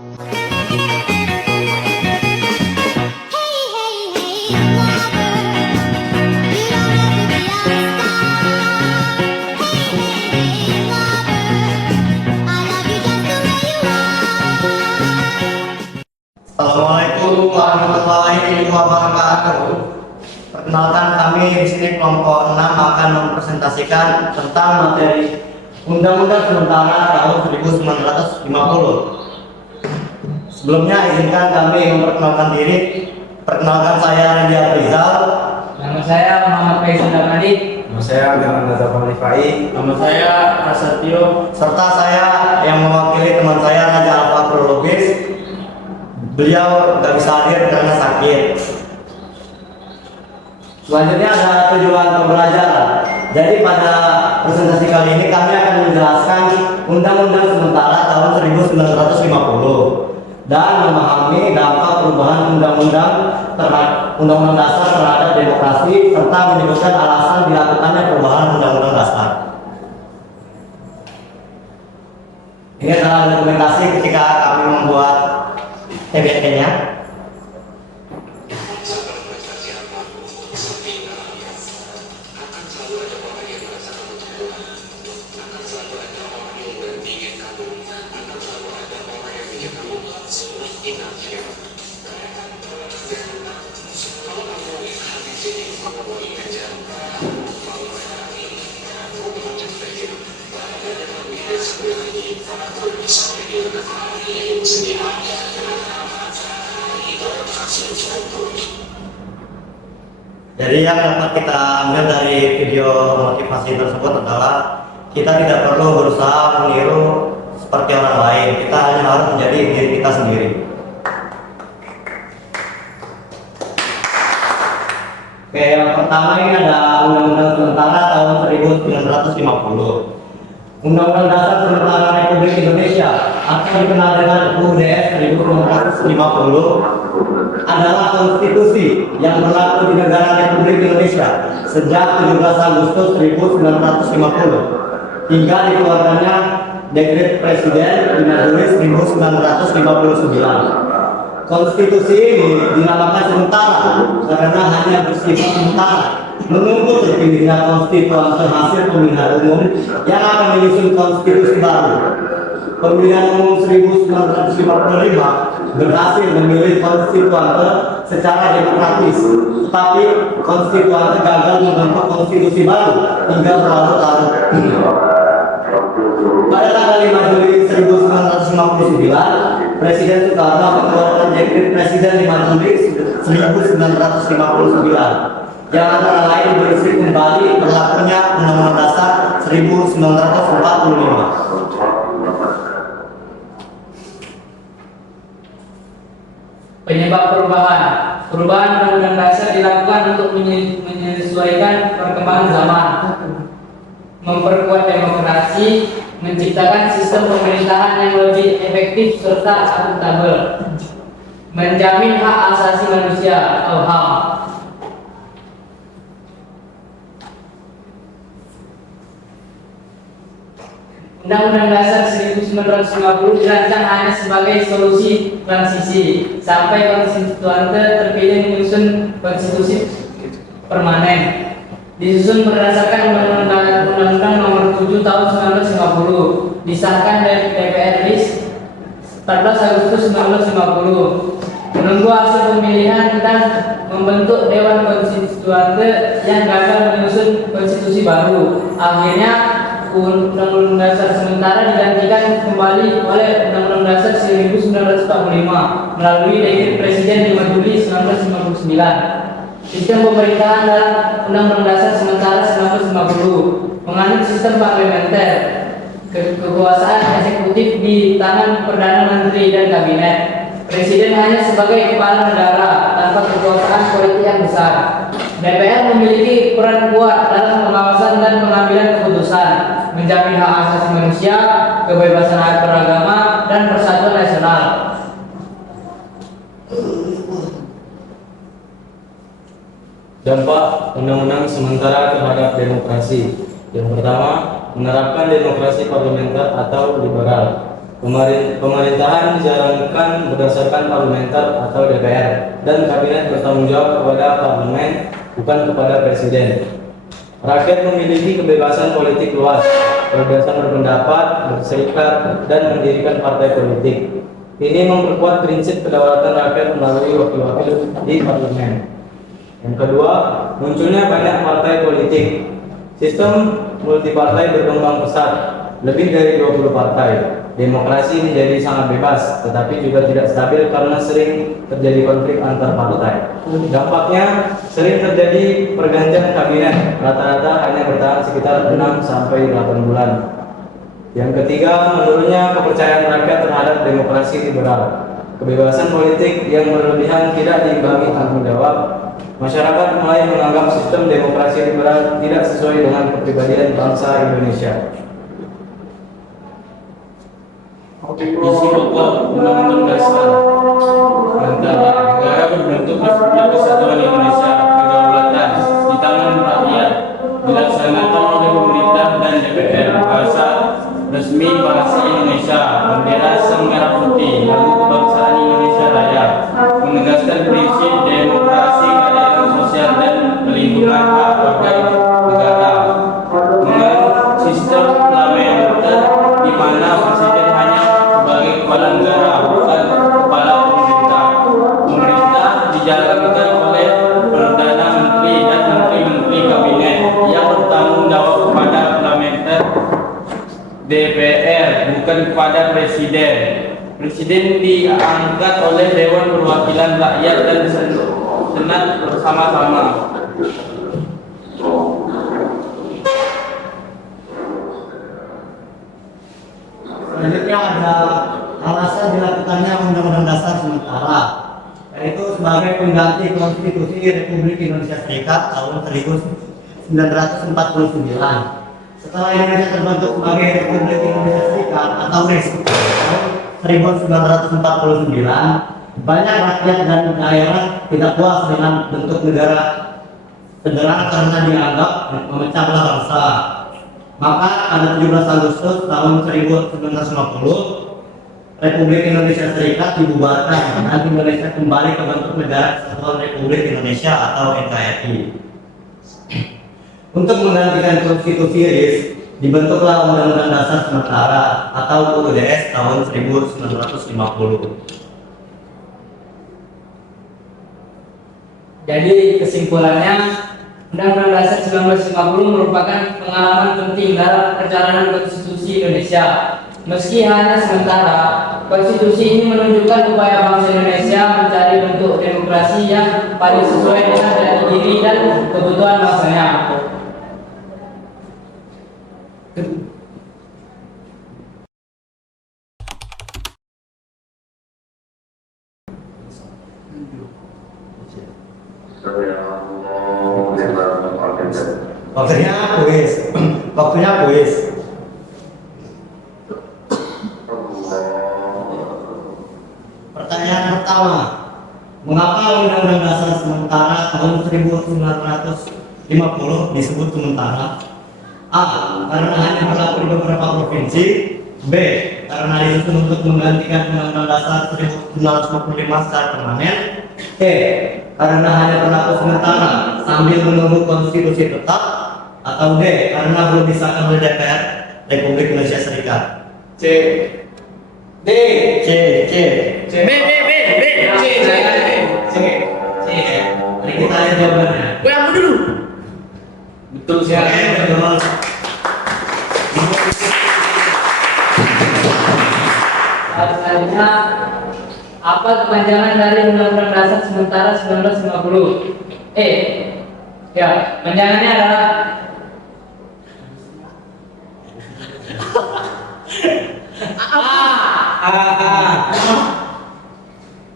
Assalamualaikum warahmatullahi wabarakatuh. Perkenalkan, kami di sini kelompok 6 akan mempresentasikan tentang materi Undang-Undang Sementara tahun 1950. Sebelumnya izinkan kami memperkenalkan diri. Perkenalkan, saya Randy Aprizal. Nama saya Muhammad Faisal Damadi. Nama saya Abdurrahman Rifai. Nama saya Prasetyo. Serta saya yang mewakili teman saya Raja Alfa Prologis. Beliau nggak bisa hadir karena sakit. Selanjutnya ada tujuan pembelajaran. Jadi pada presentasi kali ini kami akan menjelaskan Undang-Undang Sementara tahun 1950 dan memahami dampak perubahan Undang-Undang Dasar terhadap demokrasi serta menyebutkan alasan dilakukannya perubahan Undang-Undang Dasar. Ini adalah dokumentasi ketika kami membuat TBT-nya. Jadi yang dapat kita ambil dari video motivasi tersebut adalah kita tidak perlu berusaha meniru seperti orang lain. Kita hanya harus menjadi diri kita sendiri. Oke, yang pertama ini ada Undang-Undang Sementara tahun 1950. Undang-Undang Dasar Sementara Republik Indonesia atau dikenal dengan UUD 1950 adalah konstitusi yang berlaku di negara Republik Indonesia sejak 17 Agustus 1950 hingga dikeluarkannya Dekret Presiden Majelis 1959. Konstitusi ini dinamakan sementara karena hanya bersifat sementara, menunggu terpilihnya konstituan hasil pemilihan umum yang akan menyusun konstitusi baru. Pemilihan umum 1955 berhasil memilih konstituante secara demokratis, tetapi konstituante gagal membentuk konstitusi baru hingga berlarut-larut. Pada tanggal 5 Juli 1959, Presiden Soekarno mengeluarkan Dekret Presiden 5 Juli 1959 yang antara lain berisi kembali berlakunya Undang-Undang Dasar 1945. Penyebab perubahan Undang-Undang Dasar dilakukan untuk menyesuaikan perkembangan zaman, memperkuat demokrasi, menciptakan sistem pemerintahan yang lebih efektif serta akuntabel, menjamin hak asasi manusia atau HAM. Undang-Undang Dasar 1950 dirancang hanya sebagai solusi transisi sampai konstituante terpilih menyusun konstitusi permanen. Disusun berdasarkan Undang-Undang Nomor 7 Tahun 1950, disahkan dari DPR RI 14 Agustus 1950. Menunggu hasil pemilihan dan membentuk Dewan Konstituante yang gagal menyusun konstitusi baru. Akhirnya Undang-Undang Dasar sementara digantikan kembali oleh Undang-Undang Dasar 1945 melalui Dekret Presiden 5 Juli 1959. Sistem pemerintahan dalam Undang-Undang Dasar sementara 1950 menganut sistem parlementer, kekuasaan eksekutif di tangan Perdana Menteri dan Kabinet. Presiden hanya sebagai kepala negara tanpa kekuasaan politik yang besar. DPR memiliki peran kuat dalam pengawasan dan pengambilan keputusan, menjamin hak asasi manusia, kebebasan beragama, dan persatuan nasional. Dampak Undang-Undang Sementara terhadap demokrasi. Yang pertama, menerapkan demokrasi parlementer atau liberal. Pemerintahan dijalankan berdasarkan parlementer atau DPR, dan kabinet bertanggung jawab kepada parlemen, bukan kepada presiden. Rakyat memiliki kebebasan politik luas, kebebasan berpendapat, berserikat, dan mendirikan partai politik. Ini memperkuat prinsip kedaulatan rakyat melalui wakil-wakil di parlemen. Yang kedua, munculnya banyak partai politik. Sistem multipartai berkembang pesat, lebih dari 20 partai. Demokrasi menjadi sangat bebas, tetapi juga tidak stabil karena sering terjadi konflik antar partai. Dampaknya, sering terjadi pergantian kabinet, rata-rata hanya bertahan sekitar 6-8 bulan. Yang ketiga, menurunnya kepercayaan rakyat terhadap demokrasi liberal. Kebebasan politik yang berlebihan tidak diimbangi tanggung jawab. Masyarakat mulai menganggap sistem demokrasi liberal tidak sesuai dengan kepribadian bangsa Indonesia. Isi pokok Undang-Undang Dasar Negara berbentuk Republik Kesatuan Indonesia, kedaulatan di tangan rakyat, dilaksanakan oleh pemerintah dan DPR. Bahasa resmi bahasa Indonesia, bendera sang merah putih, lagu kebangsaan Indonesia Raya, menegaskan prinsip demokrasi, keadilan sosial dan perlindungan hak warga negara. Menganut sistem parlementer di mana presiden hanya sebagai kepala negara, bukan kepala pemerintah. Pemerintah dijalankan oleh Perdana Menteri dan Menteri-Menteri Kabinet yang bertanggung jawab kepada parlementer DPR, bukan kepada presiden. Presiden diangkat oleh Dewan Perwakilan Rakyat dan Senat bersama-sama. Selanjutnya ada alasan dilakukannya Undang-Undang Dasar sementara, yaitu sebagai pengganti Konstitusi Republik Indonesia Serikat tahun 1949. Setelah Indonesia terbentuk sebagai Republik Indonesia Serikat atau RIS tahun 1949, banyak rakyat dan daerah tidak puas dengan bentuk negara federal karena dianggap memecah belah bangsa. Maka pada 17 Agustus tahun 1950, Republik Indonesia Serikat dibubarkan dan Indonesia kembali ke bentuk Negara Kesatuan Republik Indonesia atau NKRI. Untuk menggantikan konstitusi RIS, dibentuklah Undang-Undang Dasar Sementara atau UUDS tahun 1950. Jadi kesimpulannya, Undang-Undang Dasar 1950 merupakan pengalaman penting dalam perjalanan konstitusi Indonesia. Meski hanya sementara, konstitusi ini menunjukkan upaya bangsa Indonesia mencari bentuk demokrasi yang paling sesuai dengan jati diri dan kebutuhan bangsanya. Waktunya kuis. Pertanyaan pertama, mengapa Undang-Undang Dasar Sementara tahun 1950 disebut sementara? A. Karena hanya berlaku di beberapa provinsi. B. Karena disusun untuk menggantikan Undang-Undang Dasar 1945 secara permanen. C. Karena hanya berlaku sementara sambil menunggu konstitusi tetap. Atau D. Karena belum disahkan oleh DPR Republik Indonesia Serikat. C. D. C. C. B. C. Mari kita lihat jawabannya. Gue aku dulu. Betul sih. Oke, betul. Selanjutnya, apa kepanjangan dari Undang-Undang Dasar Sementara 1950? Ya, panjangannya adalah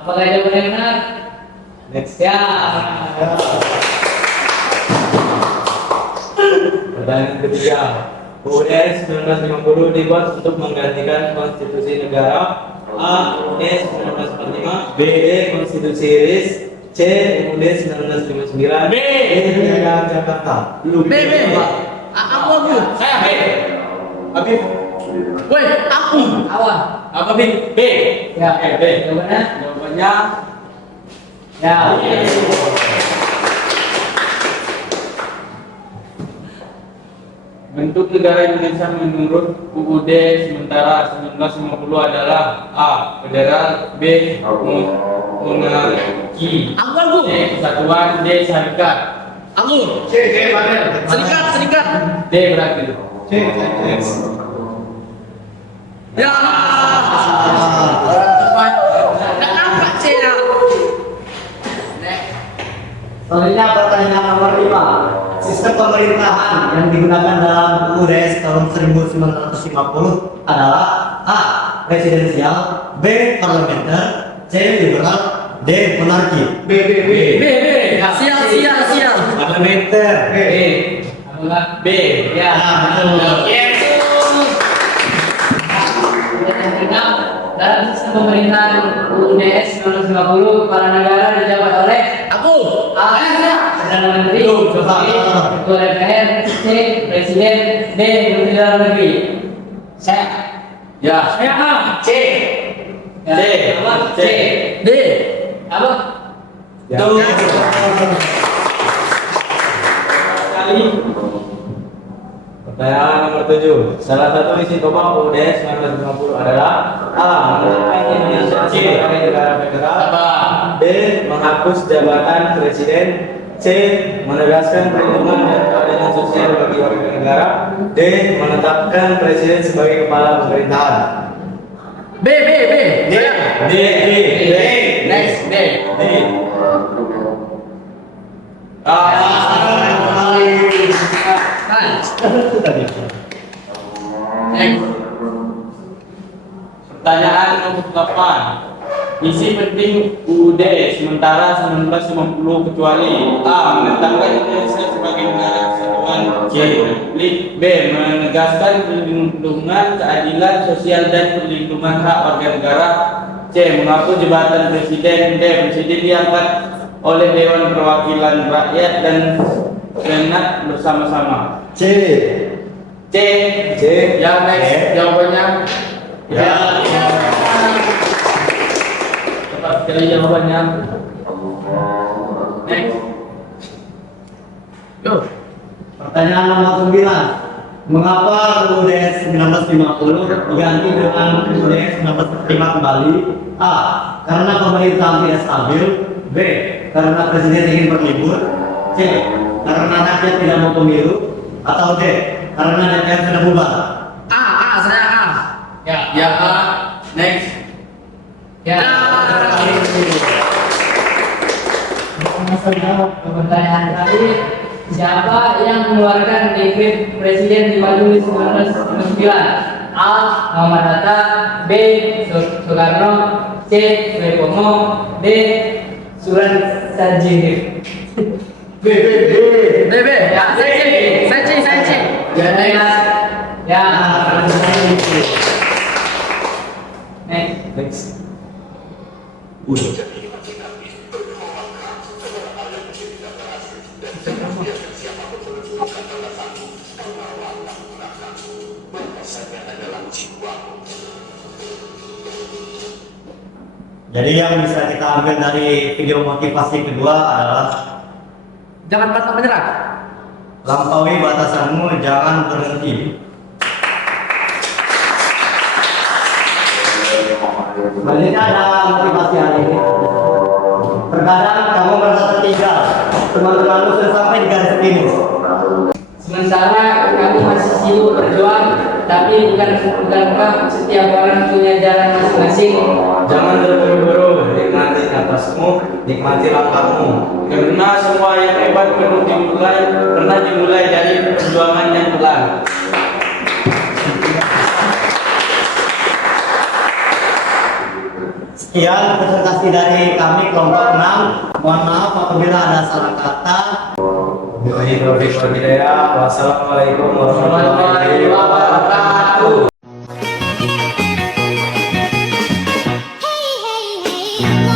apakah jawabannya benar? Next. Ya. Pertanyaan ketiga, UUD 1950 dibuat untuk menggantikan konstitusi negara. A. UUD 1945, B. Konstitusi RIS, C. UUD 1959, D. Piagam Jakarta. B. Aku. Saya B. Habib. Woi, aku. Awal. Apa B? B. Ya. B. Jawabannya? Jawabannya Ya. bentuk negara Indonesia menurut UUD sementara 1950 adalah A. Federal, B. Monarki, C. Kesatuan, D. Syarikat. C, Panel. Serikat. D berarti. C, Ya. Nggak nampak C ya. Selanjutnya pertanyaan nomor 5. Sistem pemerintahan yang digunakan dalam UUD tahun 1950 adalah A. Presidensial, B. Parlementer, C. Liberal, D. Monarki. B. Sial. Parlementer. B. Apakah? B. Ya. betul. Yes. Yang keenam, dalam sistem pemerintahan UUD 1950 kepala negara dijabat oleh Aku. A. Perdana Menteri, Tuh, coba. B. Ketua DPR, C. Presiden, D. Menteri Dalam Negeri. Saya. Ya. Saya A. C. Ya. C. Apa? C. D. Apa? Tuh. Kali. Pertanyaan nomor 7. Salah satu isi pokok UUD 1950 adalah A. Menetapkan Indonesia sebagai negara federal, Apa? B. Menghapus jabatan presiden, C. Menegaskan perlindungan dan keadilan sosial bagi warga negara, D. Menetapkan presiden sebagai kepala pemerintahan. B. D. D. Next. D. D. Next. Pertanyaan nomor 8. Isi penting UUD sementara 1950 kecuali A. Menetapkan Indonesia sebagai negara kesatuan Republik, B. Menegaskan perlindungan keadilan sosial dan perlindungan hak warga negara, C. Menghapus jabatan presiden, D. Presiden diangkat oleh Dewan Perwakilan Rakyat dan Senat bersama-sama. C. C. C. Yang next jawabannya. Ya. Tepat sekali jawabannya. Next. Yo. Pertanyaan nomor 9. Mengapa UUD 1950 diganti dengan UUD 1945 kembali? A. Karena pemerintahan tidak stabil. B. Karena presiden ingin berlibur. C. Karena rakyat tidak mau pemilu. Atau D. Karena DPR sudah bubar. Saya A. Ya. Next. Ya. Masuk jawab ke pertanyaan tadi. Siapa yang mengeluarkan dekret Presiden 5 Juli 1999? A. Muhammad Hatta, B. Soekarno, C. Suepomo, D. Suran Sanjini. B. Ya, saya C. Ya, next. Ya. Next. Next. Jadi yang bisa kita ambil dari video motivasi kedua adalah Jangan pantang menyerah. lampaui batasanmu, jangan berhenti. Selanjutnya ada motivasi hari ini. Terkadang kamu merasa tertinggal, teman-temanmu sudah sampai di garis finish. Sementara kamu masih sibuk berjuang, tapi bukankah setiap orang punya jalan masing-masing? Jangan terburu-buru, nikmati napasmu, nikmati langkahmu. Karena semua yang hebat pernah dimulai dari perjuangan yang pelan. Sekian presentasi dari kami kelompok 6. Mohon maaf apabila ada salah kata. Wassalamualaikum warahmatullahi wabarakatuh. Wabarakatuh. Hey, hey, hey.